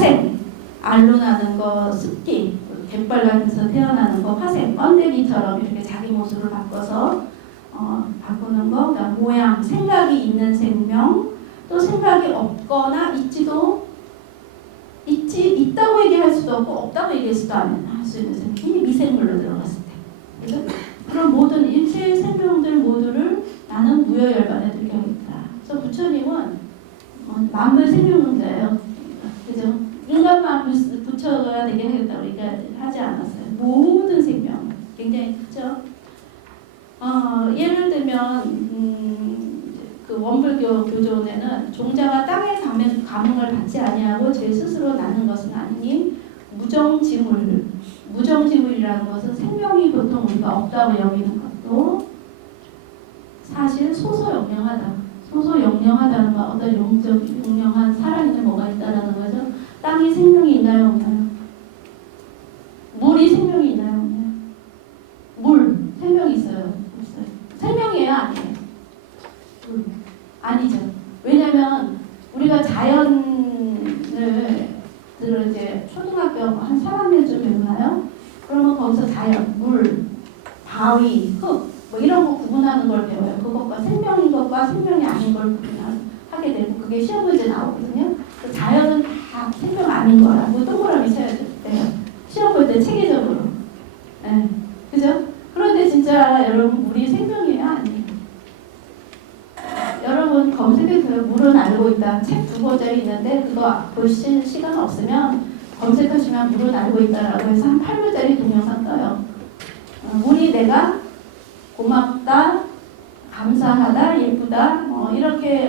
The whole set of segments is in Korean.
화생, 알로 나는 거 습기, 갯벌같아서 태어나는 거 화생, 번데기처럼 이렇게 자기 모습을 바꿔서 바꾸는 거, 그다음 모양, 생각이 있는 생명, 또 생각이 없거나 있다고 얘기할 수도 없고 없다고 얘기할 수도 할 수 있는 생명, 이미 미생물로 들어갔을 때. 그래서 그런 모든 일체의 생명들 모두를 나는 무여열반에 들여있다. 그래서 부처님은 만물 생명론자예요. 그죠? 인간만 부처가 되게 하겠다고 하지 않았어요. 모든 생명, 굉장히 크죠. 예를 들면 그 원불교 교조원에는 종자가 땅의 감흥을 받지 아니하고 제 스스로 나는 것은 아니니 무정지물이라는 것은 생명이 보통 우리가 없다고 여기는 것도 사실 소소영령하다. 소소영령하다는 건 어떤 영령한 살아있는 뭐가 있다라는 거죠. 땅이 생명이 있나요, 없나요? 물이 생명이 있나요, 없나요? 물 생명이 있어요, 없어요? 생명이에요, 아니에요? 아니죠. 왜냐면 우리가 자연을 이제 초등학교 한 3학년쯤 배우나요? 그러면 거기서 자연, 물, 바위, 흙 뭐 이런 거 구분하는 걸 배워요. 그것과 생명인 것과 생명이 아닌 걸 구분하게 되고 그게 시험 문제 나오거든요. 자연은 다 생명 아닌 거라고 동그라미 쳐야 돼요. 시험 볼 때 체계적으로. 네. 그죠? 그런데 진짜 여러분 물이 생명이에요? 아니에요? 여러분 검색해서요. 물은 알고 있다. 책 2권짜리 있는데 그거 보실 시간 없으면 검색하시면 물은 알고 있다라고 해서 한 8분짜리 동영상 떠요. 물이 내가 고맙다, 감사하다, 예쁘다, 이렇게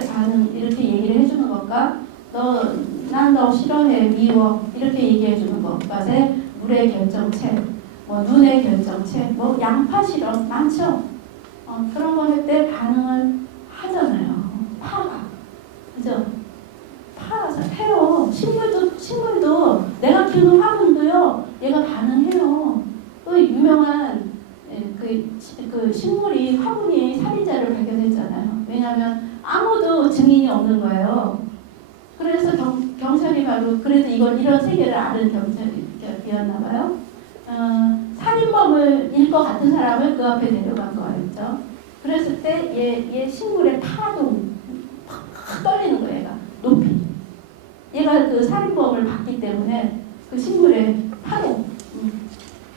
이렇게 얘기를 해주는 것과 난 너 싫어해, 미워 이렇게 얘기해주는 것과의 물의 결정책, 눈의 결정책, 양파 싫어 많죠. 그런 거 할 때 반응을 하잖아요. 파가, 그죠? 파라서 해요. 식물도 내가 키우는 화분도요. 얘가 반응해요. 또 유명한 그 식물이 화분이 살인자를 발견했잖아요. 왜냐하면 아무도 증인이 없는 거예요. 그래서 경찰이 바로 그래도 이런 세계를 아는 경찰이었나 봐요. 살인범을 일 것 같은 사람을 그 앞에 데려간 거였죠. 그랬을 때 얘 식물의 파동 확 떨리는 거예요. 얘가 높이. 얘가 그 살인범을 봤기 때문에 그 식물의 파동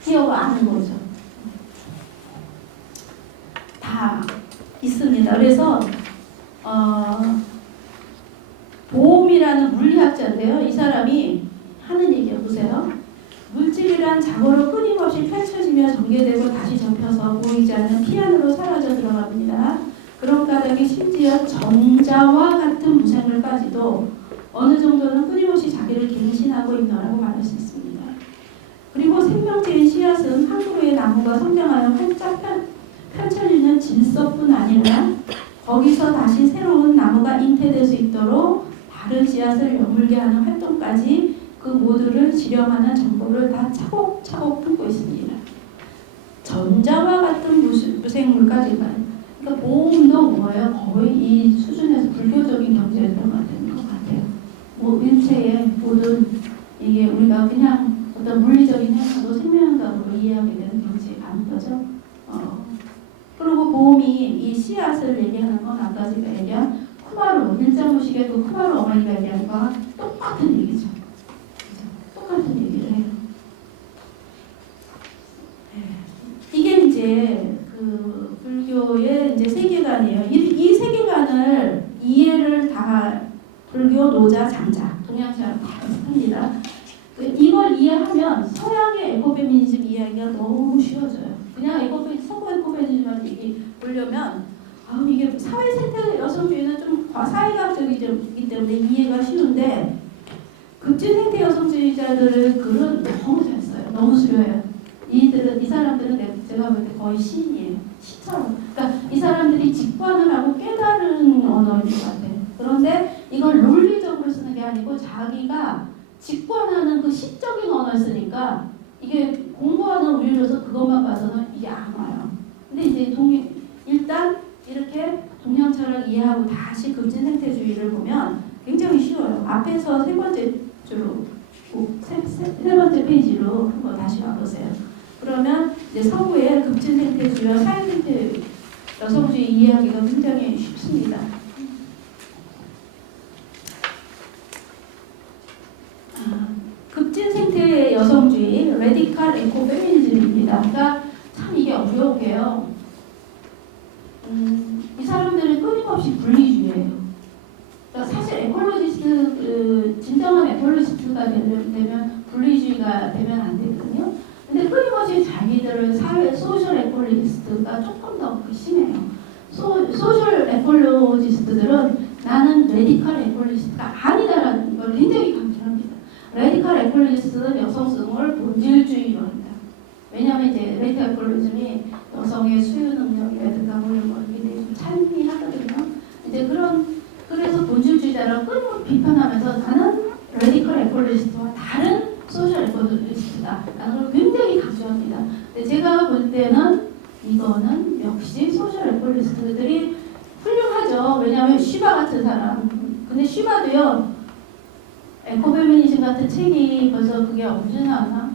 기어가 아는 거죠. 다 있습니다. 그래서 보험이라는 물리학자인데요. 이 사람이 하는 얘기예요. 보세요. 물질이란 자고로 끊임없이 펼쳐지며 전개되고 다시 접혀서 보이지 않는 피 안으로 사라져 들어갑니다. 그런 까닭에 심지어 전자와 같은 무생물까지도 어느 정도는 끊임없이 자기를 갱신하고 있노라고 말할 수 있습니다. 그리고 생명체의 씨앗은 한 그루의 나무가 성장하여 활짝 펼쳐지는 질서뿐 아니라 거기서 다시 새로운 나무가 잉태될 수 있도록 다른 씨앗을 여물게 하는 활동까지 그 모두를 지령하는 정보를 다 차곡차곡 품고 있습니다. 전자와 같은 무생물까지만. 그러니까 보험도 뭐예요? 거의 이 수준에서 불교적인 경지에 들어가는 것 같아요. 일체의 모든 이게 우리가 그냥 어떤 물리적인 행동도 생명학으로 이해하게 되는 경지에 가는 거죠. 그리고 보험이 이 씨앗을 얘기하는 건 아까 제가 얘기한 쿠마루, 일자무식의 그 쿠마루 어머니가 얘기한 거와 똑같은 얘기죠. 똑같은 얘기를 해요. 이게 이제 그 불교의 이제 세계관이에요. 이 세계관을 이해를 다 불교, 노자, 장자, 동양사람 다 합니다. 이걸 이해하면 서양의 에코페미니즘 이야기가 너무 쉬워져요. 그냥 서구 에코페미니즘만 얘기 보려면 이게 사회 생태 여성주의는 좀 사회학적이기 때문에 이해가 쉬운데 급진 생태 여성주의자들의 글은 너무 잘 써요. 너무 수려해요. 이 사람들은 제가 볼 때 거의 시인이에요. 시처럼. 그러니까 이 사람들이 직관을 하고 깨달은 언어인 것 같아요. 그런데 이걸 논리적으로 쓰는 게 아니고 자기가 직관하는 그 시적인 언어를 쓰니까 이게 공부하는 우리로서 그것만 봐서는 이게 안 와요. 근데 이제 일단 이렇게 동양 철학 이해하고 다시 급진 생태주의를 보면 굉장히 쉬워요. 앞에서 세 번째 주로 다시 와보세요. 그러면 이제 서구의 급진 생태주의와 사회 생태 여성주의 이해하기가 굉장히 쉽습니다. 급진 생태 여성주의, 레디칼 에코 페미니즘입니다. 그러니까 참 이게 어려워요. 이 사람들은 끊임없이 분리주의예요. 그러니까 사실 에콜로지스트, 진정한 에콜로지스트가 되면 분리주의가 되면 안 되거든요. 근데 끊임없이 자기들은 사회, 소셜 에콜로지스트가 조금 더 심해요. 소셜 에콜로지스트들은 나는 레디칼 에콜로지스트가 아니다라는 걸 굉장히 강조합니다. 레디칼 에콜로지스트는 여성성을 본질주의로 합니다. 왜냐하면 이제 레디칼 에콜로지즘이 여성의 수요 능력이라든가 뭐 이런 걸 굉장히 좀 찬미하거든요. 이제 그래서 본질주의자를 끊임없이 비판하면서 나는 레디컬 에콜로지스트와 다른 소셜 에콜로지스트다라는 걸 굉장히 강조합니다. 근데 제가 볼 때는 이거는 역시 소셜 에콜로지스트들이 훌륭하죠. 왜냐하면 쉬바 같은 사람. 근데 쉬바도요. 에코페미니즘 같은 책이 벌써 그게 언제 나왔나?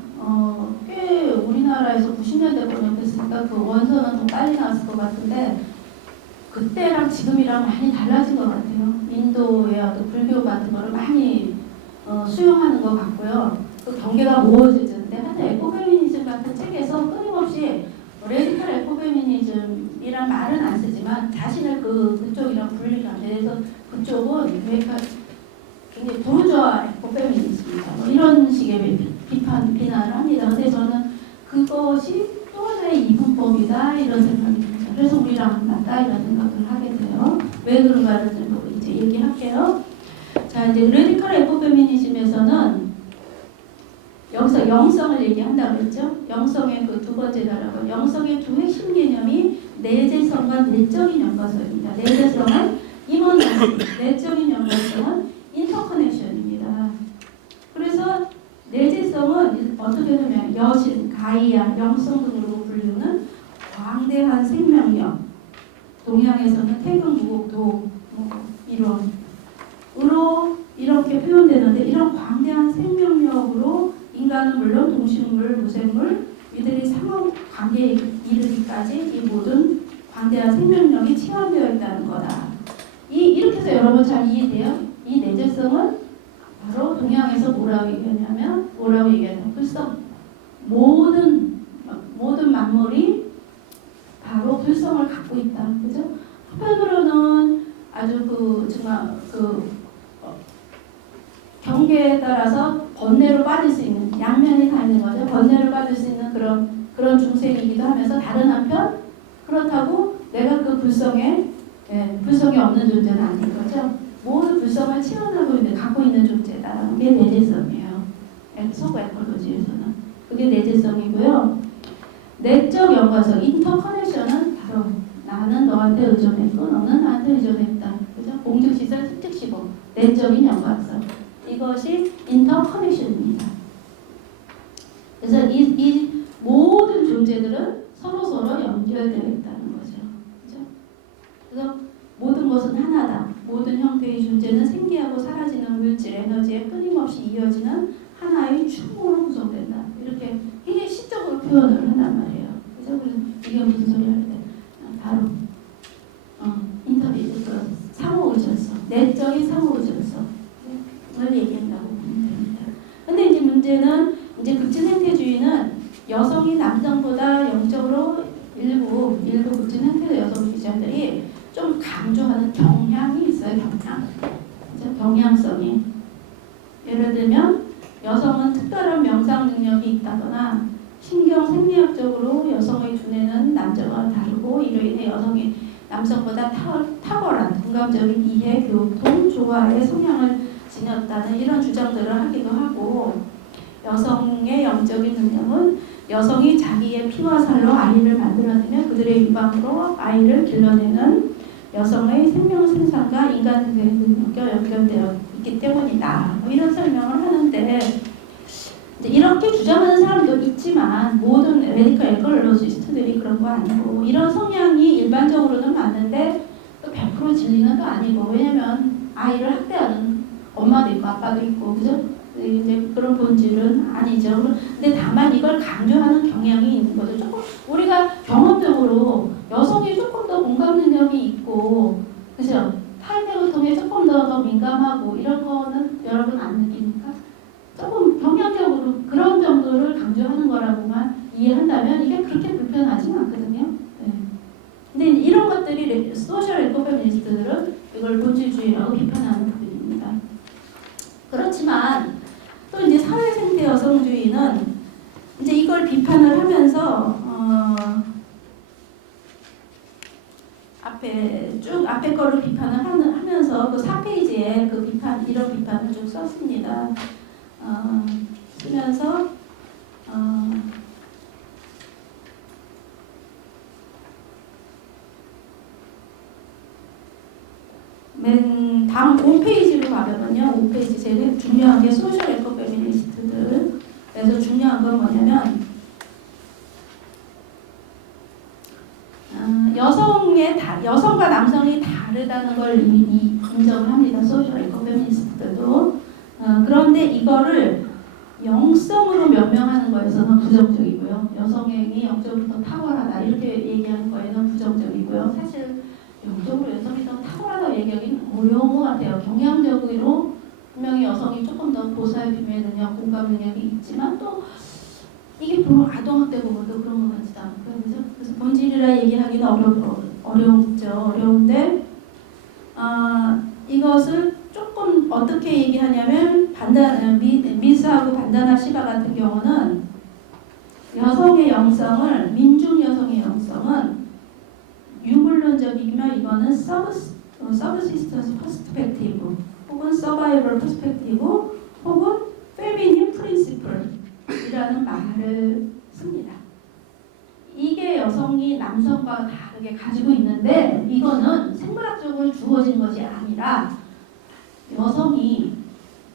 꽤 우리나라에서 90년대 번역했으니까 그 원서는 더 빨리 나왔을 것 같은데 그때랑 지금이랑 많이 달라진 것 같아요. 인도의 어떤 불교 같은 거를 많이 수용하는 것 같고요. 그 경계가 모호해졌는데 하여튼 에코페미니즘 같은 책에서 끊임없이 레디컬 에코페미니즘이란 말은 안 쓰지만 자신을 그쪽이랑 분리를 하는데 그래서 그쪽은 굉장히 부르주아 에코페미니즘이다. 뭐 이런 식의 비난을 합니다. 근데 저는 그것이 또 하나의 이분법이다 이런 생각이 듭니다. 그래서 우리랑 안 맞다 이런 생각을 하게 돼요. 왜 그런가를 좀 이제 얘기할게요. 자, 이제 레디컬 에코페미니즘에서는 여기서 영성을 얘기한다고 했죠. 영성의 그 두 번째 단어가 영성의 두 핵심 개념이 내재성과 내적인 연관성입니다. 내재성은 임원관계, 내적인 연관성은 인터커넥션입니다. 그래서 내재성은 어떻게 보면 여신, 가이아, 영성 등으로 불리는 광대한 생명력, 동양에서는 태극, 무곡도 이론으로 이렇게 표현되는데 이런 광대한 생명력으로 인간은 물론 동식물, 무생물 이들이 상호 관계에 이르기까지 이 모든 광대한 생명력이 체험되어 있다는 거다. 이렇게 해서 여러분 잘 이해돼요? 이 내재성은 바로 동양에서 뭐라고 얘기하냐면 불성. 모든 만물이 바로 불성을 갖고 있다. 그죠? 한편으로는 아주 정말 경계에 따라서 번뇌로 빠질 수 있는 양면이 다 있는 거죠. 번뇌를 빠질 수 있는 그런 중생이기도 하면서 다른 한편 그렇다고 내가 그 불성이 없는 존재는 아닌 거죠. 모든 불성을 체험하고 갖고 있는 존재다. 그게 내재성이에요. 서구 에콜로지에서는 그게 내재성이고요. 내적 연관성, 인터커넥션은 바로 나는 너한테 의존했고 너는 나한테 의존했다. 그죠? 공즉시설, 특즉시보, 내적인 연관성. 이것이 인터커넥션입니다. 그래서 이 모든 존재들은 서로 연결되어 있다는 거죠. 그죠? 그래서 모든 것은 하나다. 모든 형태의 존재는 생기하고 사라지는 물질, 에너지에 끊임없이 이어지는 하나의 춤으로 구성된다. 이렇게 굉장히 시적으로 표현을 한단 말이에요. 그래서 이게 무슨 소리 할 때 바로 상호의존성, 내적인 상호의존성을 얘기한다고 보면 됩니다. 근데 이제 문제는 이제 급진 생태주의는 여성이 남성보다 영적으로 일부 급진 생태 여성주의자들이 좀 강조하는 경향이 있어요. 경향성이. 예를 들면 여성은 특별한 명상 능력이 있다거나 신경 생리학적으로 여성의 두뇌는 남자와 다르고 이로 인해 여성이 남성보다 탁월한 공감적인 이해, 교통, 조화의 성향을 지녔다는 이런 주장들을 하기도 하고 여성의 영적인 능력은 여성이 자기의 피와 살로 아이를 만들어내면 그들의 유방으로 아이를 길러내는 여성의 생명 생산과 인간 능력과 연결되어 있기 때문이다. 뭐 이런 설명을 하는데 이렇게 주장하는 사람도 있지만 모든 레디컬 에콜로지스트들이 그런 거 아니고 이런 성향이 일반적으로는 맞는데 또 100% 진리는 또 아니고 왜냐면 아이를 학대하는 엄마도 있고 아빠도 있고 그죠? 이제 그런 본질은 아니죠. 근데 다만 이걸 강조하는 경향이 있는 거죠. 조금 우리가 경험적으로 여성이 조금 더 공감 능력이 있고, 그죠? 타인을 통해 조금 더 민감하고 이런 거는 여러분 안 느낍니까? 조금 경향적으로 그런 정도를 강조하는 거라고만 이해한다면 이게 그렇게 불편하진 않거든요. 네. 근데 이런 것들이 소셜 에코페미니스트들은 이걸 본질주의라고 비판하는 부분입니다. 그렇지만 또 이제 사회 생태 여성주의는 이제 이걸 비판을 하면서 앞에 거를 비판을 하면서 그 4페이지에 그 비판 이런 비판을 쭉 썼습니다. 쓰면서 맨 다음 5페이지로 가면요. 5페이지 제일 중요한 게 소셜 에코 페미니스트들에서 중요한 건 뭐냐면 여성과 남성이 다르다는 걸 이미 인정을 합니다. 소셜 에코 페미니스트들도. 그런데 이거를 영성으로 명명하는 거에서는 부정적이고요. 여성행위 영적으로 탁월하다 이렇게 얘기하는 거에는 부정적이고요. 사실 영적으로 여성이 더 탁월하다고 얘기하기는 어려운 것 같아요. 경향적으로 분명히 여성이 조금 더 보살 비밀 능력, 공감 능력이 있지만 또 이게 별로 아동학대 보고도 그런 것 같지도 않고요. 그래서 본질이라 얘기하기는 어려운죠. 어려운데 이것을 조금 어떻게 얘기하냐면 미스하고 반다나 시바 같은 경우는 여성의 영성을 민중 여성의 영성은 유물론적이면 이거는 서브시스턴스 퍼스펙티브 혹은 서바이벌 퍼스펙티브 혹은 페미닌 프린시플이라는 말을 씁니다. 이게 여성이 남성과 다르게 가지고 있는데 이거는 생물학적으로 주어진 것이 아니라 여성이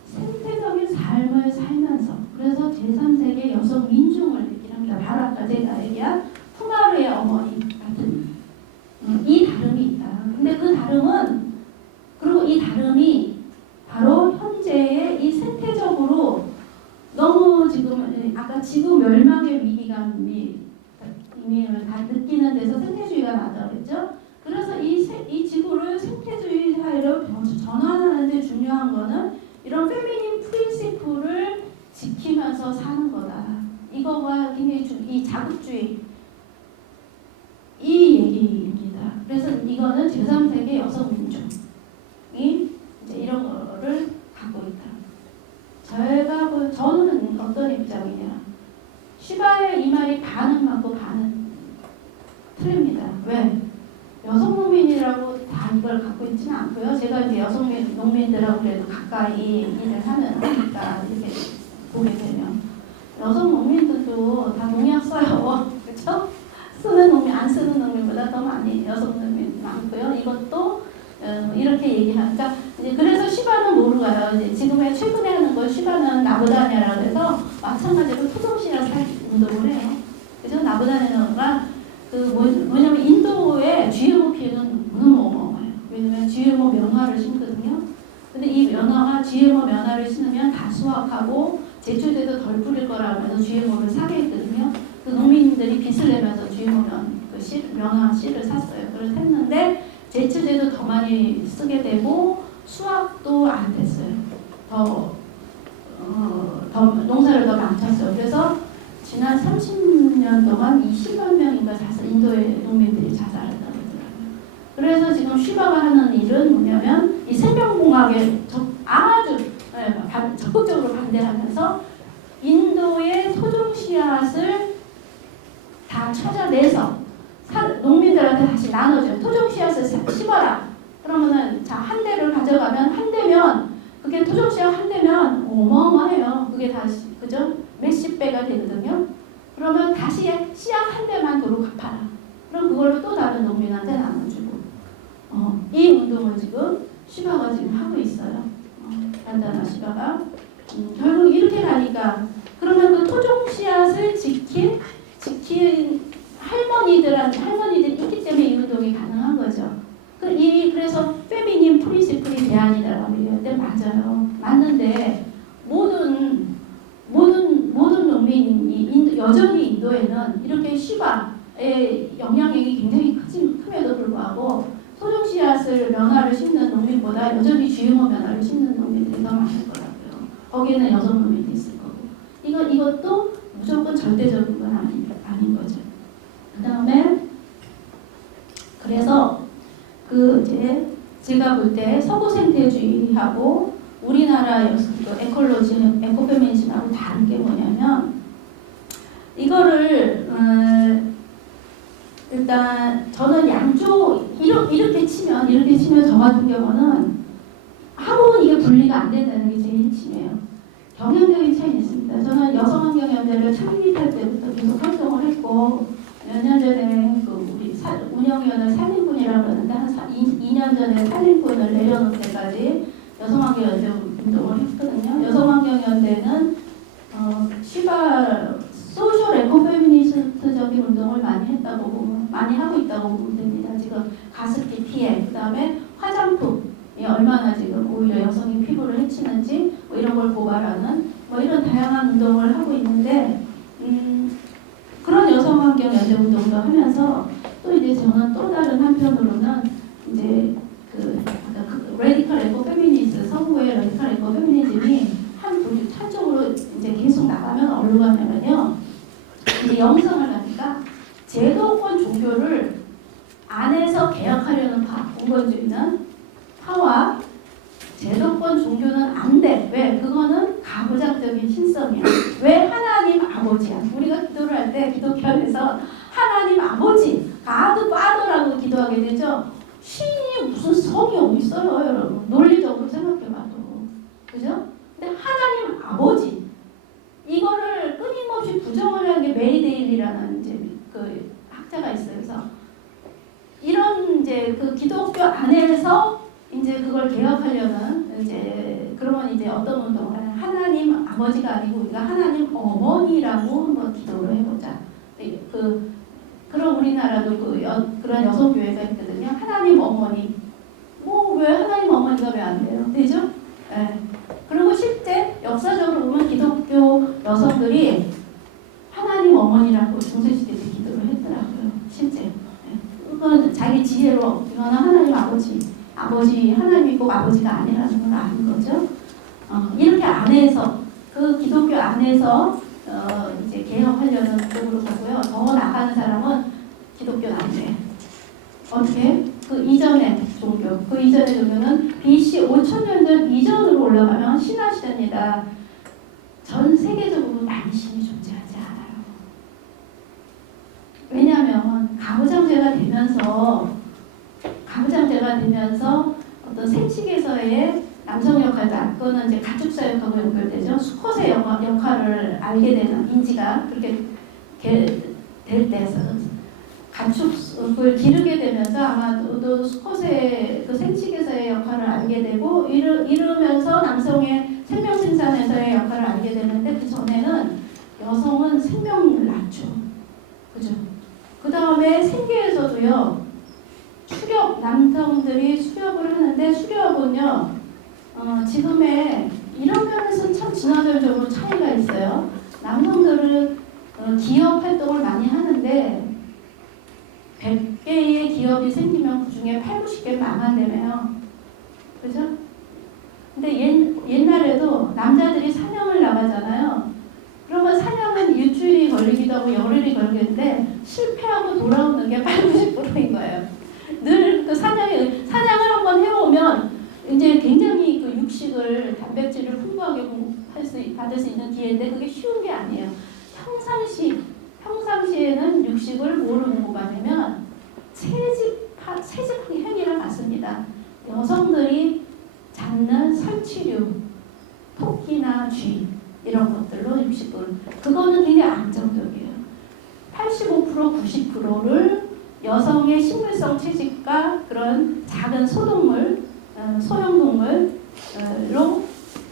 생태적인 삶을 살면서 그래서 제3세계 여성 민중을 얘기합니다. 바로 아까 제가 얘기한 푸마르의 어머니 같은 이 다름이 있다. 근데 그 다름은 그리고 이 다름이 바로 현재의 이 생태적으로 너무 지금 아까 지구 멸망의 위기감을 다 느끼는 데서 생태주의가 나온다고 그랬죠. 그래서 이 지구를 생태주의 사회로 전환하는 데 중요한 거는 이런 페미닌 프린시플을 지키면서 사는 거다. 이거가 굉장히 이 자극주의 이 얘기입니다. 그래서 이거는 제3세계 여성 민중이 이제 이런 거를 갖고 있다. 저는 어떤 입장이냐? 시바의 이 말이 반은 맞고 반은 틀립니다. 왜? 여성 농민이라고 다 이걸 갖고 있지는 않고요. 제가 이제 여성 농민들하고 그래도 가까이 일을 하니까 이렇게 보게 되면 여성 농민들도 다 농약 써요. 그렇죠? 쓰는 농민, 안 쓰는 농민보다 더 많이 여성 농민 많고요. 이것도 이렇게 얘기하니까 이제 그래서 시바는 모르 가요. 이제 지금의 최근에 하는 거 시바는 나부다냐라고 해서 마찬가지로 토종씨앗 운동을 해요. 그래서 나부다냐가 뭐냐면 인도의 GMO 피해는 너무 어마어마해요. 왜냐면 GMO 면화를 심거든요. 근데 이 면화가 GMO 면화를 심으면 다 수확하고 제초돼도 덜 뿌릴 거라고 해서 GMO를 사게 했거든요. 그 농민들이 빚을 내면서 GMO 면화 씨를 샀어요. 그래서 했는데 제초제도 더 많이 쓰게 되고 수확도 안 됐어요. 더 농사를 더 망쳤어요. 그래서 지난 30년 동안 20만 명인가 인도의 농민들이 자살했다고 하더라고요. 그래서 지금 시바가 하는 일은 뭐냐면 이 생명공학에 아주 적극적으로 반대하면서 인도의 토종 씨앗을 다 찾아내서 농민들한테 다시 나눠줘요. 토종 씨앗을 심어라. 그러면은 자 한 대를 가져가면 한 대면 그게 토종 씨앗 한 대면 어마어마해요. 그게 다시 그죠? 몇십 배가 되거든요. 그러면 다시 씨앗 한 대만 도로 갚아라. 그럼 그걸로 또 다른 농민한테 나눠주고 이 운동을 지금 시바가 지금 하고 있어요. 반다나 시바가 결국 이렇게 가니까 그러면 그 토종 씨앗을 지킨 할머니들이 있기 때문에 이 운동이 가능한 거죠. 그래서 페미닌 프린시플이 대안이라고 얘기할 때 맞아요. 맞는데 모든 여전히 인도에는 이렇게 시바의 영향력이 굉장히 큼에도 불구하고 소종 씨앗을 면화를 심는 농민보다 여전히 GMO 면화를 심는 농민들이 더 많을 거라고요. 거기에는 여성 농민도 있을 거고. 이것도 무조건 절대적인 건 아닌 거죠. 그 다음에 그래서 이제 제가 볼 때 서구 생태주의하고 우리나라 에콜로지, 에코페미니즘하고 다른 게 뭐냐면 이거를 일단 저는 양쪽 이렇게 치면 저 같은 경우는 하고는 이게 분리가 안 된다는 게 제일 핵심이에요. 경영적인 차이는 있습니다. 저는 여성환경연대를 창립할 때부터 계속 활동을 했고 몇 년 전에 우리 운영위원회 살림꾼이라고 그러는데 한 2년 전에 살림꾼을 내려놓을 때까지 여성환경연대 운동을 했거든요. 여성환경연대는 소셜 에코페미니스트적인 운동을 많이 하고 있다고 보면 됩니다. 지금 가습기 피해, 그 다음에 화장품이 얼마나 지금 오히려 여성의 피부를 해치는지 뭐 이런 걸 고발하는 뭐 이런 다양한 운동을 하고 있는데 그런 여성환경연대 운동도 하면서 또 이제 저는 또 다른 한편으로는 이제 레디컬 에코페미니스트 서구의 레디컬 에코페미니즘이 한쪽으로 이제 계속 나가면 어디로 가냐면요. 이제 영성을 하니까 제도권 종교를 안에서 개혁하려는 공건주의는 파와 제도권 종교는 안 돼. 왜? 그거는 가부장적인 신성이야. 왜 하나님 아버지야? 우리가 기도를 할 때 기독교 안에서 하나님 아버지, 가드 파더라고 기도하게 되죠. 신이 무슨 성이 어디 있어요, 여러분? 논리적으로 생각해봐도. 그죠? 근데 하나님 아버지 이거를 끊임없이 부정을 하는 게 메리 데일리라는 이제 그 학자가 있어요. 그래서 이런 이제 그 기독교 안에서 이제 그걸 개혁하려는 이제 그러면 이제 어떤 운동을 하냐? 하나님 아버지가 아니고 우리가 하나님 어머니라고 한번 기도를 해보자. 그런 우리나라도 그런 여성교회가 있거든요. 하나님 어머니. 뭐 왜 하나님 어머니가 왜 안 돼요? 되죠? 네. 그리고 실제 역사적으로 보면 기독교 여성들이 하나님 어머니라고 중세시대 때 기도를 했더라고요. 실제. 네. 그건 자기 지혜로 이거는 하나님 아버지 하나님이 꼭 아버지가 아니라는 걸 아는 거죠. 이렇게 안에서 그 기독교 안에서 이제 개혁하려는 쪽으로 가고요. 더 나가는 사람은 기독교는 안 돼. 어떻게? 그 이전의 종교, 그 이전의 종교는 BC 5000년 전 이전으로 올라가면 신화시대입니다. 전 세계적으로 남신이 존재하지 않아요. 왜냐하면 가부장제가 되면서 어떤 생식에서의 남성 역할과 그거는 이제 가축사 역하고 연결되죠. 수컷의 역할을 알게 되는 인지가 그렇게 될 때 가축을 기르게 되면서 아마도 수컷의 그 생식에서의 역할을 알게 되고 이르면서 남성의 생명 생산에서의 역할을 알게 되는데 그 전에는 여성은 생명을 낳죠. 그죠? 그 다음에 생계에서도요. 남성들이 수렵을 하는데 수렵은요. 지금의 이런 면에서 참 진화적으로 차이가 있어요. 남성들은 기업 활동을 많이 하는데 100개의 기업이 생기면 그 중에 80, 90개 망한다며요. 그죠? 근데 옛날에도 남자들이 사냥을 나가잖아요. 그러면 사냥은 일주일이 걸리기도 하고 열흘이 걸리는데 실패하고 돌아오는 게 80, 90%인 거예요. 늘 그 사냥을 한번 해오면 이제 굉장히 그 육식을 단백질을 풍부하게 받을 수 있는 기회인데 그게 쉬운 게 아니에요. 평상시에는 육식을 뭐로 공급하냐면 채집 행위랑 같습니다. 여성들이 잡는 설치류, 토끼나 쥐 이런 것들로 육식을 그거는 굉장히 안정적이에요. 85%, 90%를 여성의 식물성 채집과 그런 작은 소동물, 소형동물로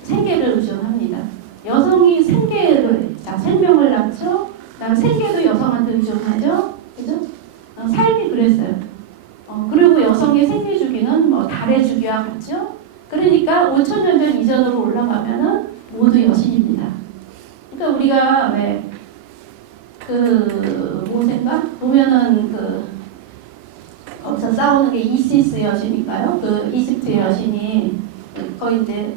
생계를 의존합니다. 여성이 생명을 낳죠. 그다음 생계도 여성한테 의존하죠. 그죠? 삶이 그랬어요. 그리고 여성의 생리 주기는 뭐 달의 주기와 같죠. 그러니까 5000년 전 이전으로 올라가면은 모두 여신입니다. 그러니까 우리가 왜 그 모세인가 보면은 그 거기서 싸우는 게 이시스 여신인가요? 그 이집트 여신이 거의 이제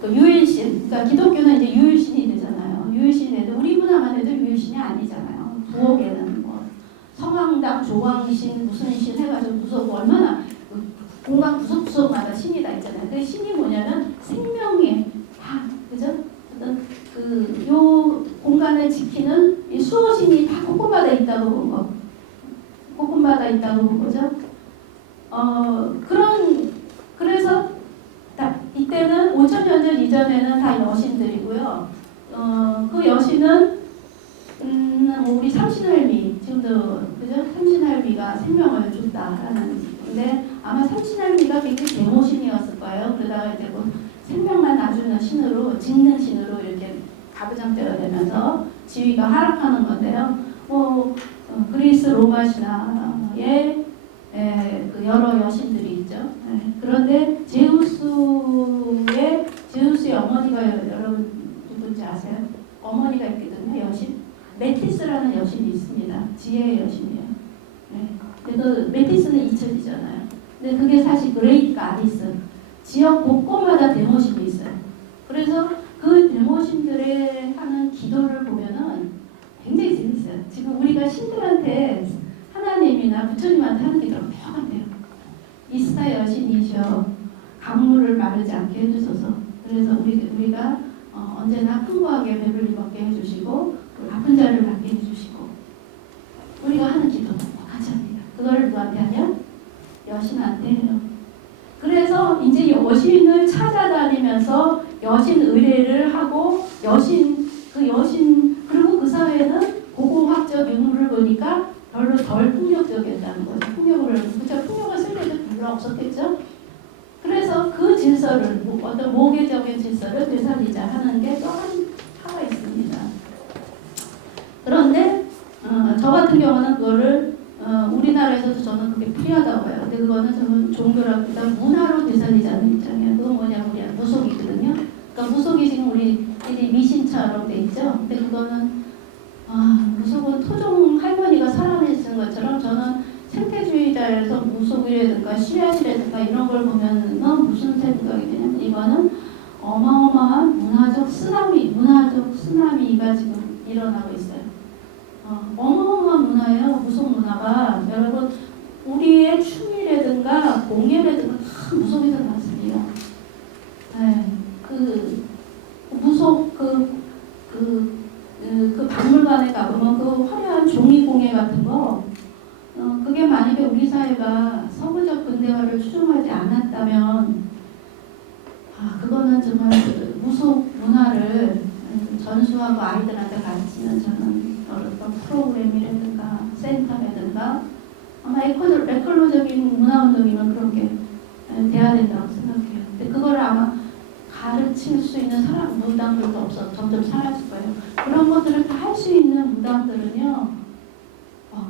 그 유일신, 그러니까 기독교는 이제 유일신이 되잖아요. 유일신인데 우리 문화만 해도 유일신이 아니잖아요. 부엌에는 뭐 성황당, 조왕신, 무슨 신 해가지고 무서워 얼마나 공간 구석구석마다 신이 다 있잖아요. 그 신이 뭐냐면 생명의 다 그죠? 어떤 요 공간을 지키는 이 수호신이 다 곳곳마다 있다고 본 거. 곳곳마다 있다고 본 거죠. 그래서 이때는 5,000년 전 이전에는 다 여신들이고요. 그 여신은 우리 삼신할미 지금도 그죠? 삼신할미가 생명을 줬다라는 건데 아마 삼신할미가 굉장히 대모신이었을 거예요. 그러다가 이제 뭐 생명만 놔주는 신으로 짓는 신으로 이렇게 가부장제가 되면서 지위가 하락하는 건데요. 그리스 로마 신화에 그 여러 여신들이 있죠. 그런데 제우스의 어머니가 여러분 누군지 아세요? 어머니가 있거든요. 여신 메티스라는 여신이 있습니다. 지혜의 여신이에요. 근데 그 메티스는 잊혀지잖아요. 근데 그게 사실 그레이트 가디스 지역 곳곳마다 대모신이 있어요. 그래서 그 대모신들의 하는 기도를 보면은 굉장히 재밌어요. 지금 우리가 신들한테 하나님이나 부처님한테 하는 기도랑 비슷한데요. 이스타 여신이셔 강물을 마르지 않게 해주소서. 그래서 우리가 언제나 풍부하게 배불리 먹게 해주시고 아픈 자를 낫게 해주시고 우리가 하는 기도는 똑같이 합니다. 그걸 누구한테 하냐? 여신한테 해요. 그래서 이제 여신을 찾아다니면서 여신 의뢰를 하고 그리고 그 사회는 고고학적 유물을 보니까 별로 덜 폭력적이었다는 거죠. 폭력을 쓸 때도 별로 없었겠죠. 그래서 그 질서를 어떤 모계적인 질서를 되살리자 하는 게 또 하나 있습니다. 그런데 저 같은 경우는 그거를 우리나라에서도 저는 그게 필요하다고 봐요. 근데 그거는 저는 종교라기보다 문화로 되살리자는 입장이에요. 그건 뭐냐면 우리 무속이거든요. 그러니까 무속이 지금 우리 미신처럼 돼 있죠. 근데 그거는 무속은 토종 할머니가 살아내신 것처럼 저는 생태주의자에서 무속이라든가 씨앗이라든가 이런 걸 보면은 무슨 생각이 드냐면 이거는 어마어마한 문화적 쓰나미가 지금 일어나고 있어요. 어마어마한 문화예요. 무속 문화가 여러분 우리의 춤이라든가 공예라든가 다 무속에서 났습니다. 그 무속 그 박물관에 가보면 그 화려한 종이 공예 같은 거 그게 만약에 우리 사회가 서구적 근대화를 추종하지 않았다면 그거는 정말 그 무속 문화를 전수하고 아이들한테 가르치는 저는 어떤 프로그램이라든가 센터라든가 아마 에컬로적인 문화운동이면 그렇게 돼야 된다고 생각해요. 근데 그걸 아마 가르칠 수 있는 무당들도 점점 사라질 거예요. 그런 것들을 다 할 수 있는 무당들은요,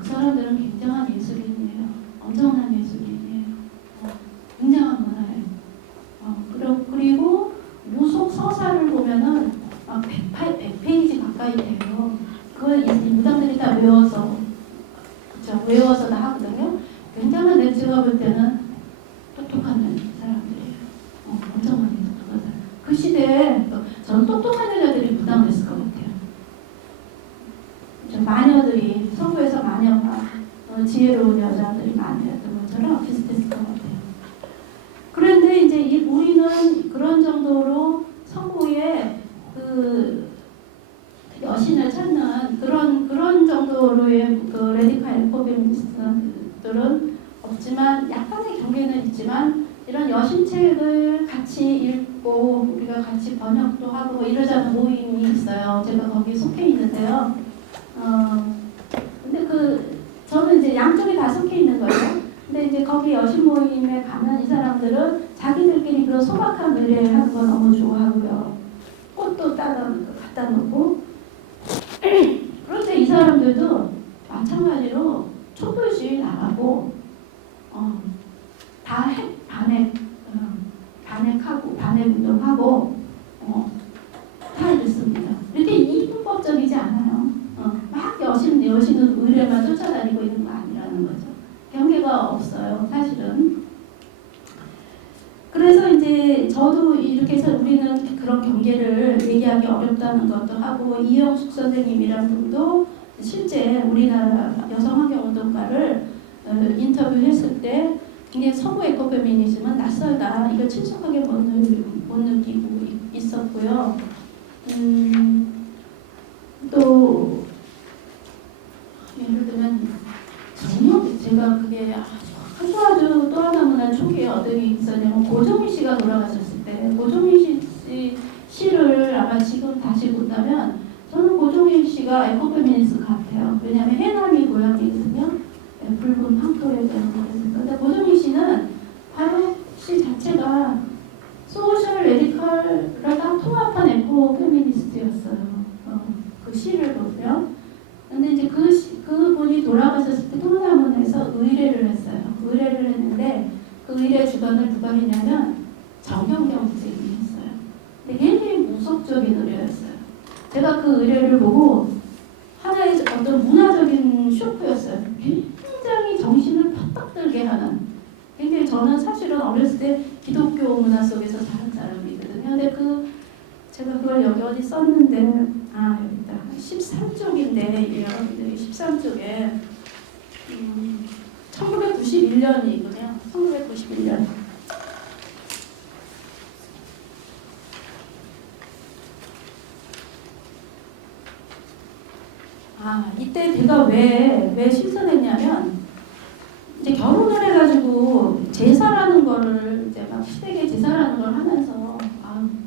그 사람들은 굉장한 예술인이에요. 엄청난 예술인이에요. 굉장한 문화예요. 그리고 무속 서사를 보면은 100페이지 가까이 돼요. 그걸 이 무당들이 다 외워서, 그쵸? 외워서 다 하거든요. 굉장한 제가 볼 때는 똑똑한 사람들이에요. 엄청나게 똑똑하다. 그 시대에 저는 똑똑한 여자들이 무당됐을 것 같아요. 마녀들이 서구에서 마녀가 지혜로운 여자들이 마녀였던 것처럼 비슷했을 것 같아요. 그런데 이제 우리는 그런 정도로 서구의 그 여신을 찾는 그런 정도로의 그 레디칼 포비니스트들은 없지만 약간의 경계는 있지만 이런 여신책을 같이 읽고 우리가 같이 번역도 하고 뭐 이러자는 모임이 있어요. 제가 거기 속해 있는데요. 근데 저는 이제 양쪽에 다 속해 있는 거예요. 근데 이제 거기 여신 모임에 가면 이 사람들은 자기들끼리 그런 소박한 의뢰를 하는 거 너무 좋아하고요. 꽃도 갖다 놓고. 그런데 이 사람들도 마찬가지로 촛불시위 나가고, 다 반핵하고, 반핵운동하고, 다 이랬습니다. 이렇게 이분법적이지 않아요. 막 경계만 쫓아다니고 있는 거 아니라는 거죠. 경계가 없어요, 사실은. 그래서 이제 저도 이렇게 해서 우리는 그런 경계를 얘기하기 어렵다는 것도 하고, 이영숙 선생님이란 분도 실제 우리나라 여성환경운동가를 인터뷰했을 때 이게 서구 에코페미니즘은 낯설다, 이걸 친숙하게 못 느끼고 있었고요. 또 예를 들면 전혀 제가 그게 아주 또 하나만 초기에 어떤 게 있었냐면, 고종희 씨가 돌아가셨을 때 고종희 씨 시를 아마 지금 다시 본다면 저는 고종희 씨가 에코페미니스트 같아요. 왜냐하면 해남이 고향이거든요. 붉은 황토에 대한 거였어요. 근데 고종희 씨는 바로 시 자체가 소셜 레디컬을 다 통합한 에코페미니스트였어요. 그 시를 보면. 근데 이제 그분이 돌아가셨을 때 통나문에서 의례를 했어요. 의례를 했는데 그 의례 주관을 누가 했냐면 정경경 선생님이 했어요. 근데 굉장히 무속적인 의례였어요. 제가 그 의례를 보고 하나의 어떤 문화적인 쇼크였어요. 굉장히 정신을 팍팍 들게 하는. 굉장히 저는 사실은 어렸을 때 기독교 문화 속에서 자란 사람이거든요. 근데 제가 그걸 여기 어디 썼는데, 여기다 13쪽인데 여러분들이 13쪽에 1991년이군요. 1991년. 이때 제가 왜 신선했냐면, 이제 결혼을 해가지고 제사라는 거를 이제 막 시댁에 제사라는 걸 하면서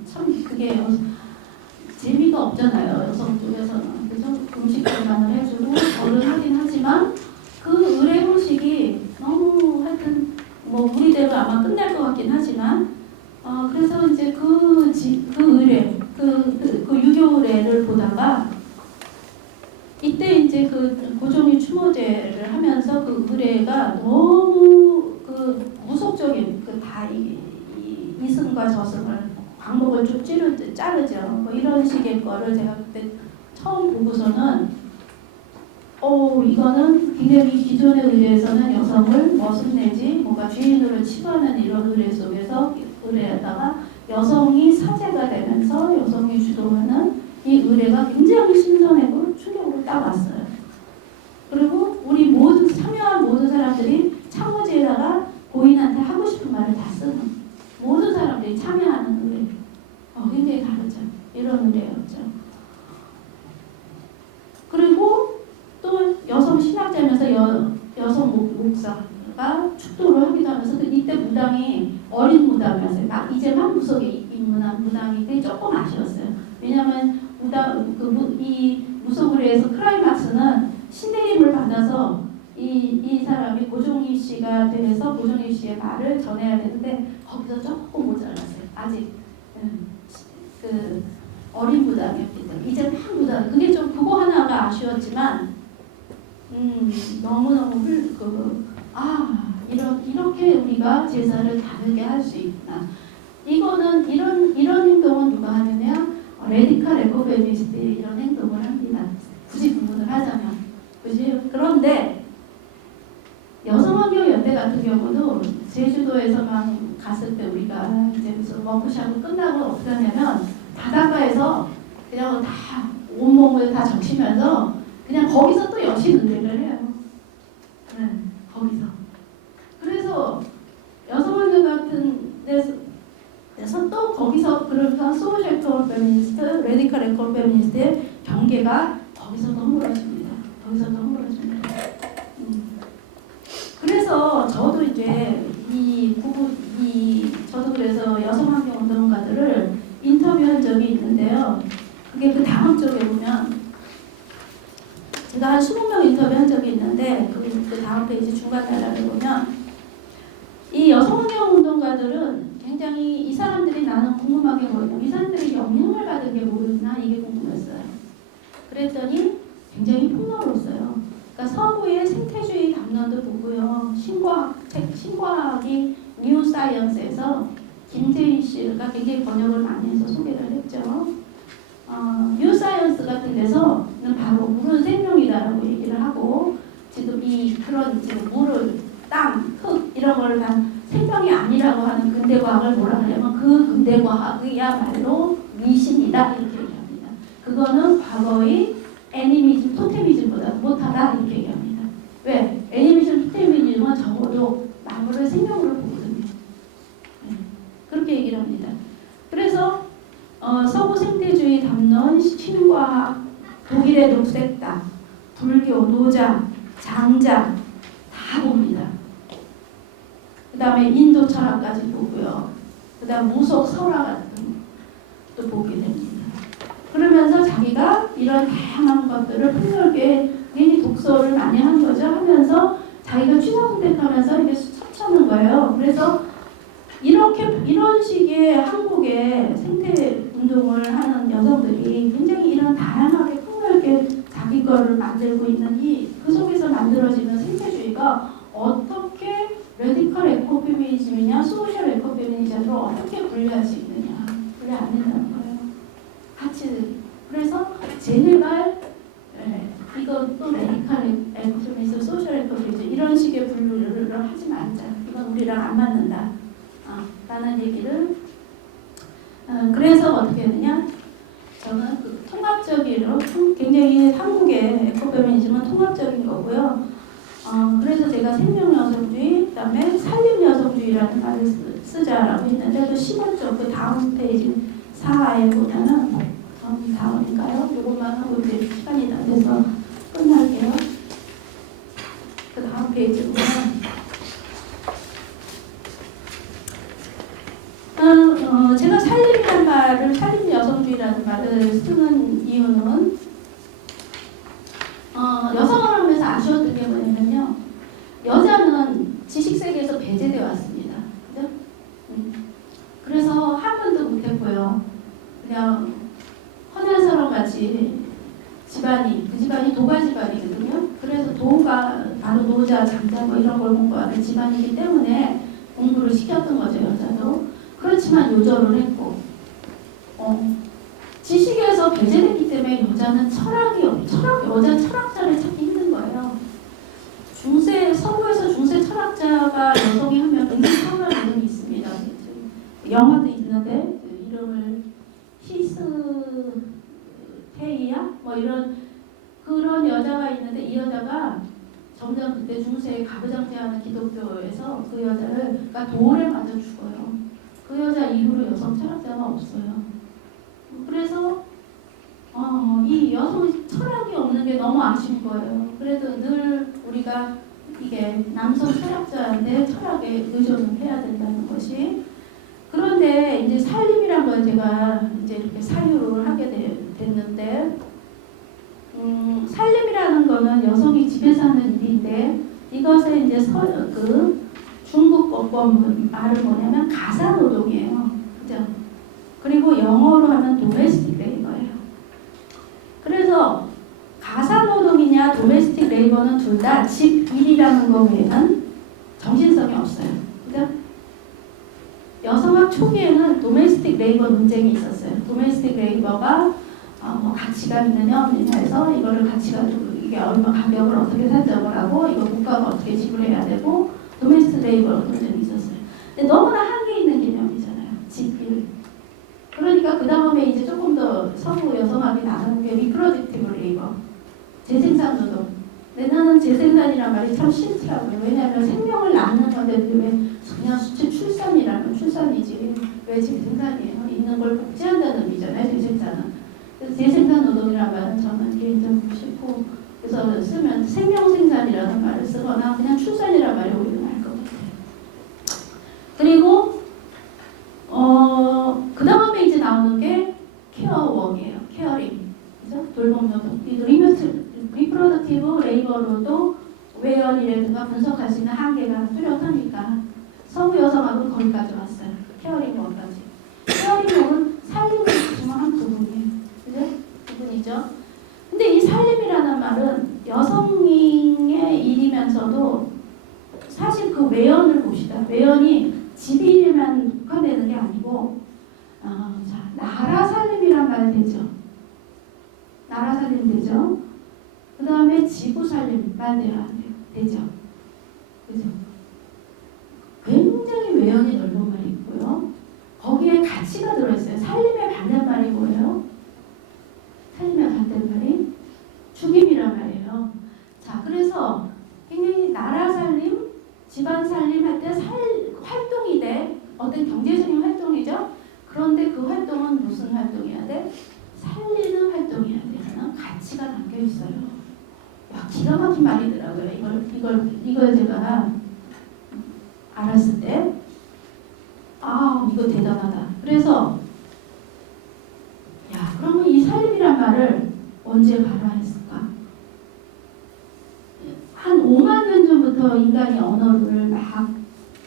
참 그게 재미가 없잖아요, 여성 쪽에서는. 그래서 음식 분담을 해주고 결혼하긴 하지만 그 의례 형식이 너무 하여튼 뭐 우리대로 아마 끝날 것 같긴 하지만 그래서 이제 그 의례 그 유교 의례를 보다가 이때 이제 그 고종이 추모제를 하면서 그 의례가 너무 그 무속적인 다 이승과 저승을 광목을 쭉 자르죠. 뭐 이런 식의 거를 제가 그때 처음 보고서는 이거는 굉장히 기존의 의례에서는 여성을 머슴 내지 뭔가 주인으로 치부하는 이런 의례 속에서 의례에다가 여성이 사제가 되면서 여성이 주도하는 이 의례가 굉장히 신선하고 충격으로 딱 왔어요. 그리고 우리 모든 참여한 모든 사람들이 창호지에다가 고인한테 하고 싶은 말을 다 쓰는, 모든 사람들이 참여하는 의례. 굉장히 다르죠. 이런 의례였죠. 그리고 또 여성 신학자면서 여성 목사가 축도를 하기도 하면서 이때 무당이 어린 무당이었어요. 이제 막 무속에 입문한 무당인데 조금 아쉬웠어요. 왜냐하면 이 무속의례에서 클라이막스는 신내림을 받아서 이 사람이 고종희 씨가 돼서 고종희 씨의 말을 전해야 되는데 거기서 조금 모자랐어요. 아직 그 어린 무당이었기 때문에 이제 막 무당, 그게 좀 그거 하나가 아쉬웠지만 너무너무 이렇게 우리가 제사를 다르게 할 수 있구나. 이거는 이런 행동은 누가 하느냐? 레디컬 에코페미니스트 이런 행동을 합니다. 굳이 구분을 하자면, 그지? 그런데 여성환경연대 같은 경우도 제주도에서만 갔을 때 우리가 이제 무슨 워크숍을 끝나고 어떻게 하냐면 바닷가에서 그냥 다 온몸을 다 적시면서 그냥 거기서 또 여신 의례를 해요. 거기서. 그래서 여성환경 같은 데서 또 거기서 그러면서 소셜 페미니스트, 레디컬 에코 페미니스트의 경계가 거기서도 허물어집니다. 그래서 저도 이제 저도 그래서 여성환경 운동가들을 인터뷰한 적이 있는데요. 그게 그 다음 쪽에 보면 제가 한 20명 인터뷰한 적이 있는데 그 다음 페이지 중간 나라를 보면 이 여성환경 운동가들은 굉장히 이 사람들이 나는 궁금한 게 뭐였고 이 사람들이 영향을 받은 게 뭐였나 이게 궁금했어요. 그랬더니 굉장히 폭넓었어요. 그러니까 서구의 생태주의 담론도 보고요. 신과학이 뉴 사이언스에서 김재희 씨가 굉장히 번역을 많이 해서 소개를 했죠. 뉴 사이언스 같은 데서는 바로 물은 생명이다라고 얘기를 하고 지금 이 그런 지금 물을 땅, 흙 이런 거를 다 생명이 아니라고 하는 근대과학을 뭐라 하냐면 그 근대과학이야말로 미신이다 이렇게 얘기합니다. 그거는 과거의 애니미즘, 토테미즘보다 못하다 이렇게 얘기합니다. 왜? 애니미즘, 토테미즘은 적어도 나무를 생명으로 보거든요. 그렇게 얘기를 합니다. 그래서 서구 생태주의 담론, 신과학, 독일의 녹색당, 불교, 노자, 장자 다 봅니다. 그 다음에 인도 철학까지 보고요. 그 다음 무속 설화 같은 것도 보게 됩니다. 그러면서 자기가 이런 다양한 것들을 폭넓게 괜히 독서를 많이 한 거죠. 하면서 자기가 취사 선택하면서 이게 섭취하는 거예요. 그래서 이런 식의 한국의 생태 운동을 하는 여성들이 굉장히 이런 다양하게 폭넓게 자기 거를 만들고 있는 그 속에서 만들어지는 생태주의가 어떻게 레디컬 에코페미니즘이냐 소셜 에코페미니즘으로 어떻게 분류할 수 있느냐. 분류 안 된다는 거예요. 같이. 그래서 제네발 이것도 레디컬 에코페미니즘, 소셜 에코페미니즘 이런 식의 분류를 하지 말자. 이건 우리랑 안 맞는다. 라는 얘기를 그래서 어떻게 했느냐. 저는 그 통합적으로 굉장히 한국의 에코페미니즘은 통합적인 거고요. 그래서 제가 생명여성주의, 그 다음에 산림여성주의라는 말을 쓰자라고 했는데 그 15쪽 그 다음 페이지 4에 보면은 다음인가요? 이것만 하고 이제 시간이 다 돼서 끝날게요. 그 다음 페이지 보면 제가 살림이라는 말을 산림여성주의라는 말을 쓰는 이유는 여성을 하면서 아쉬웠던 게 뭐냐면요. 여자는 지식세계에서 배제되어 왔습니다. 그죠? 그래서 한 번도 못했고요. 그냥 헌한 사람같이 그 집안이 도가 집안이거든요. 그래서 도가 바로 노자, 장자 뭐 이런 걸 공부하는 집안이기 때문에 공부를 시켰던 거죠. 여자도. 그렇지만 요절을 했고 지식에서 배제됐기 때문에 여자는 여자 철학자를 찾기 힘든 거예요. 서구에서 중세 철학자가 여성이 하면 굉장히 상한 이름이 있습니다. 영화도 있는데 그 이름을 히스테이아 뭐 이런 그런 여자가 있는데 이 여자가 점점 그때 중세에 가부장제하는 기독교에서 그 여자가 돌에 맞아 죽어요. 그 여자 이후로 여성 철학자가 없어요. 그래서 이 여성 철학이 없는 게 너무 아쉬운 거예요. 그래도 늘 우리가 이게 남성 철학자인데 철학에 의존을 해야 된다는 것이. 그런데 이제 살림이란 걸 제가 이제 이렇게 사유를 하게 됐는데, 살림이라는 거는 여성이 집에서 하는 일인데, 이것에 이제 중국 어법 말은 뭐냐면 가사노동이에요. 그죠? 그리고 영어로 하면 도메스틱 레이버예요. 그래서 가사노동이냐 도메스틱 레이버는 둘 다 집 일이라는 거 외에는 정신성이 없어요. 그죠? 여성학 초기에는 도메스틱 레이버 논쟁이 있었어요. 도메스틱 레이버가 뭐 가치가 있느냐 없느냐 해서 이거를 가치가 이게 얼마 가격을 어떻게 산정을 하고 이거 국가가 어떻게 지불해야 되고 도메스틱 레이버 논쟁이 있었어요. 근데 너무나 한계 있는 개념이잖아요. 집일. 그러니까 그 다음에 이제 조금 더 서구 여성학이 나가는 게 리프로덕티브 레이버, 재생산 노동. 근데 나는 재생산이란 말이 참 싫더라고요. 왜냐하면 생명을 낳는 건데 왜 그냥 수치 출산이라면 출산이지 왜 재생산이에요? 있는 걸 복제한다는 의미잖아요. 재생산은. 그래서 재생산 노동이란 말은 저는 개인적으로 싫고 그래서 쓰면 생명생산이라는 말을 쓰거나 그냥 출산이라는 말이 오히려 나을 것 같아요. 그리고 그 다음에 이제 나오는 게 케어웍이에요. 케어링. 그죠? 돌봄노동. 리프로덕티브 레이버로도 외연이라든가 분석할 수 있는 한계가 뚜렷하니까 서구 여성학은 거기까지 왔어요. 케어링 웍까지. 케어링 웍은 살림을 중요한 부분이에요. 그죠? 부분이죠. 근데 이 살림이라는 말은 여성의 일이면서도 사실 그 외연을 봅시다. 외연이 집일에만 국한되는 게 아니고 나라 살림이란 말 되죠. 나라 살림 되죠. 그 다음에 지구 살림 말 돼야 돼요. 되죠. 그죠? 굉장히 외연이 넓은 말이 있고요. 거기에 가치가 들어있어요. 살림의 반대말이 뭐예요? 살림의 반대말이 죽임이란 말이에요. 자, 그래서 굉장히 나라 살림, 집안 살림 할 때 활동이 돼. 어떤 경제적인 활동이죠. 그런데 그 활동은 무슨 활동이어야 돼? 살리는 활동이어야 되는 가치가 담겨 있어요. 야, 기가 막힌 말이더라고요. 이걸 제가 알았을 때, 아, 이거 대단하다. 그래서, 야, 그러면 이 살림이란 말을 언제 발화했을까? 한 5만 년 전부터 인간이 언어를 막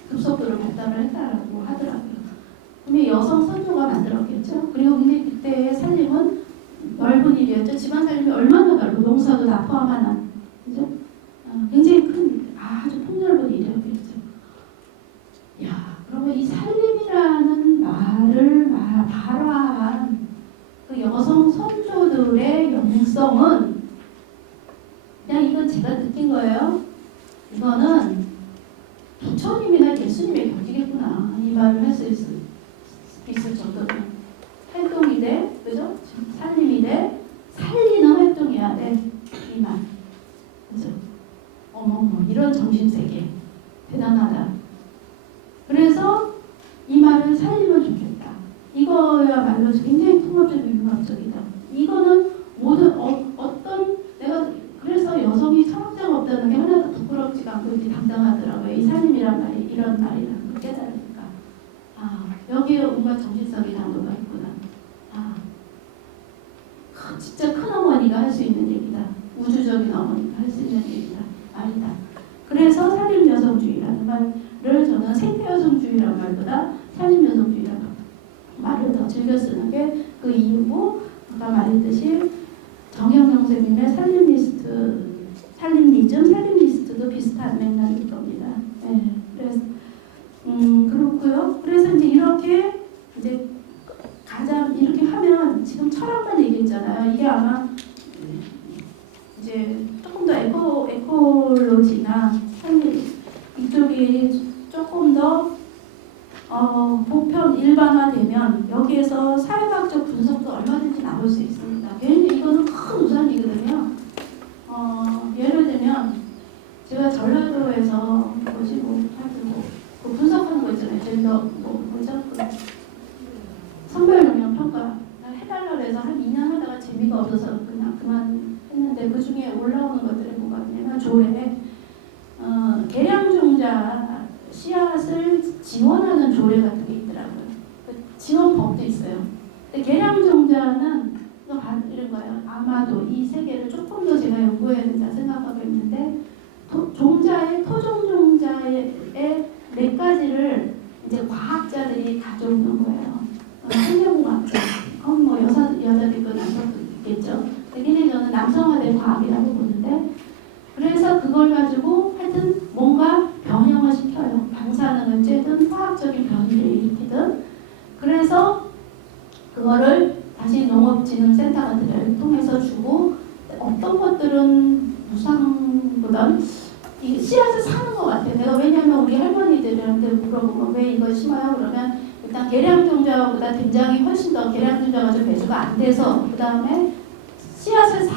급속도로 발달을 했다라고 하더라고요. 그러면 여성 선조가 만들었겠죠. 그리고 근데 그때의 살림은 넓은 일이었죠. 집안 살림이 얼마나 넓고 농사도 다 포함하는, 그죠? 굉장히 큰, 아주 폭넓은 일이었겠죠. 야, 그러면 이 살림이라는 말을 발화한 그 여성 선조들의 영성은 그냥 이건 제가 느낀 거예요. 이거는 부처님이나 예수님의 격이겠구나. 이 말을 할 수 있을 정도는. 활동이 돼, 그죠? 살림이 돼, 살리는 활동이어야 돼. 이 말. 그죠? 어머머, 이런 정신세계. 대단하다. 그래서 이 말을 살리면 좋겠다. 이거야말로 굉장히 통합적이고 융합적이다. 이거는 모든 어떤 내가 그래서 여성이 철학자가 없다는 게 하나도 부끄럽지가 않고 이렇게 당당하더라고요. 이 살림이란 말이 이런 말이라는 걸 깨달으니까. 아, 여기에 온갖 정신성이 담겨가 있구나. 아, 진짜 큰 어머니가 할 수 있는 얘기다. 우주적인 어머니가 할 수 있는 얘기다. 말이다. 그래서 살림 여성주의라는 말을 저는 생태 여성주의라는 말보다 살림 여성주의라는 말을 더 즐겨 쓰는 게 그 이유고, 아까 말했듯이 정영영 선생님의 살림리즘도 비슷한 맥락일 겁니다. 네, 그래서 그렇고요. 그래서 이제 이렇게 이제 가장 이렇게 하면 지금 철학만 얘기했잖아요. 이게 아마 이제 조금 더 에콜로지나 살림 이쪽이 조금 더 보편 일반화되면 여기에서 사회학적 분석도 얼마든지 나올 수 있습니다. 왜냐면 이거는 큰 우산이거든요. 예를 들면 제가 전라도에서 그 분석하는 거 있잖아요. 젠더 선별 능력 평가 해달라고 해서 한 2년 하다가 재미가 없어서 그냥 그만했는데 그 중에 올라오는 것들이 뭐가 있냐면 조례, 계량종자 씨앗을 지원하는 조례 같은 게 있더라고요. 지원법도 있어요. 근데 계량종자는 이런 거예요. 아마도 이 세계를 조금 더 제가 연구해야 된다 생각하고 있는데 토종종자의 몇 가지를 이제 과학자들이 가져오는 거예요. 환경공학자, 뭐 여자도 있고 남성도 있겠죠. 근데 저는 남성화된 과학이라고 보는데, 그래서 그걸 가지고 하여튼 뭔가 변형을 시켜요. 방사능을 쬐든 화학적인 변이를 일으키든. 그래서 그거를 다시 농업진흥센터 같은 데를 통해서 주고, 어떤 것들은 무상보단 이 씨앗을 사는 것 같아요. 내가 왜냐하면 우리 할머니들한테 물어보면 왜 이걸 심어요? 그러면 일단 계량종자보다 된장이 훨씬 더 계량종자가 좀 배수가 안 돼서 그 다음에 씨앗을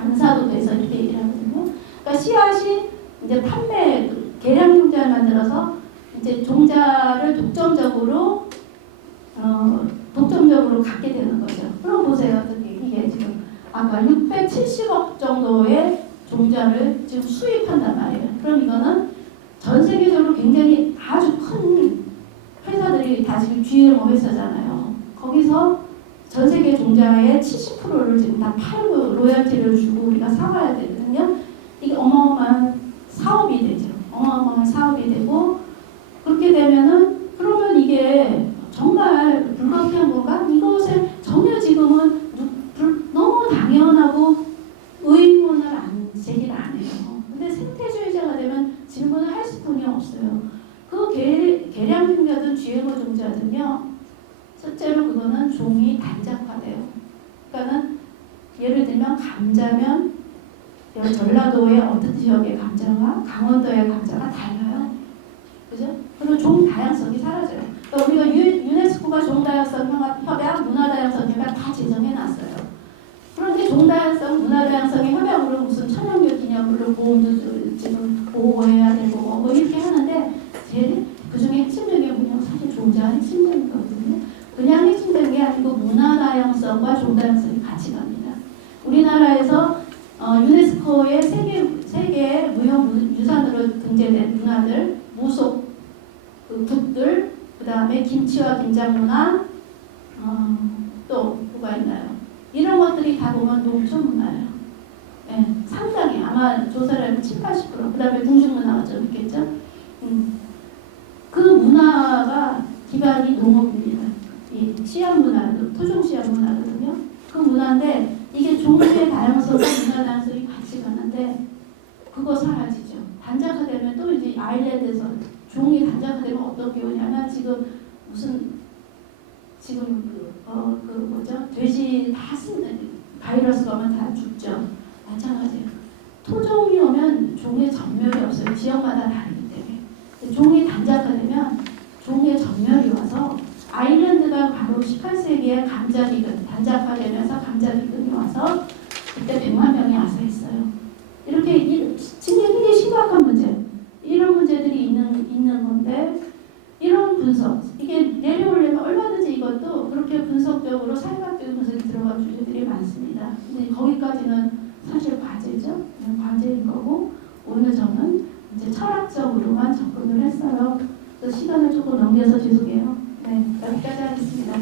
안 사도 돼서 이렇게 얘기를 하거든요. 그러니까 씨앗이 이제 계량종자를 만들어서 이제 종자를 독점적으로 갖게 되는 거죠. 그럼 보세요. 이게 지금 아까 670억 정도의 종자를 지금 수입한단 말이에요. 그럼 이거는 전 세계적으로 굉장히 아주 큰 회사들이 다 지금 GMO 회사잖아요. 거기서 전 세계 종자의 70%를 지금 다 팔고 로열티를 주고 우리가 사와야 되거든요. 이게 어마어마한 사업이 되죠. 어마어마한 사업이 되고, 그렇게 되면은 그러면 이게 정말 불가피한 건가? 이것에 전혀 지금은 너무 당연하고 의문을 제기를 안 해요. 근데 생태주의자가 되면 질문을 할 수뿐이 없어요. 그 계량종자든 GMO 종자든요, 실제로 그거는 종이 단짝화돼요. 그러니까는 예를 들면 감자면 전라도의 어떤 지역의 감자와 강원도의 감자가 달라요. 그죠? 그리고 종 다양성이 사라져요. 그러니까 우리가 유네스코가 종 다양성 협약, 문화 다양성 협약 다 제정해 놨어요. 그런데 종 다양성, 문화 다양성의 협약으로 무슨 천연교 기념물로 보호도 지금 보호해야 되고 뭐 이렇게 하는데 그 중에 핵심적인 분야가 사실 종자가 핵심적인 거거든요. 그냥 핵심적인 게 아니고 문화 다양성과 종 다양성이 같이 갑니다. 우리나라에서 유네스코의 세계 무형유산으로 등재된 문화들, 무속 국들, 그 다음에 김치와 김장 문화, 또 뭐가 있나요? 이런 것들이 다 보면 농촌 문화예요. 네, 상당히 아마 조사를 하면 70-80%. 그 다음에 궁중 문화가 좀 있겠죠. 그 문화가 기반이 농업입니다. 이 씨앗 문화, 토종 씨앗 문화거든요. 그 문화인데 이게 종류의 다양성과 문화 다양성이 같이 가는데 그거 사라지죠. 단적화되면 또 이제 아일랜드에서 종이 단적화되면 어떻게 오냐면 지금 돼지 다 쓰는 바이러스가 오면 다 죽죠. 마찬가지예요. 토종이 오면 종의 전멸이 없어요. 지역마다 다르기 때문에. 종이 단적화되면 종의 전멸이 와서 아일랜드가 바로 18세기에 감자기근, 단적화되면서 감자기근이 와서 그때 100만 명이 아사했어요. 이렇게 굉장히 심각한 문제, 이런 문제들이 있는 건데 이런 분석, 이게 내려오려면 얼마든지 이것도 그렇게 분석적으로 사회학적인 분석이 들어간 주제들이 많습니다. 근데 거기까지는 사실 과제죠. 과제인 거고 오늘 저는 이제 철학적으로만 접근을 했어요. 시간을 조금 넘겨서 죄송해요. 네, 여기까지 하겠습니다.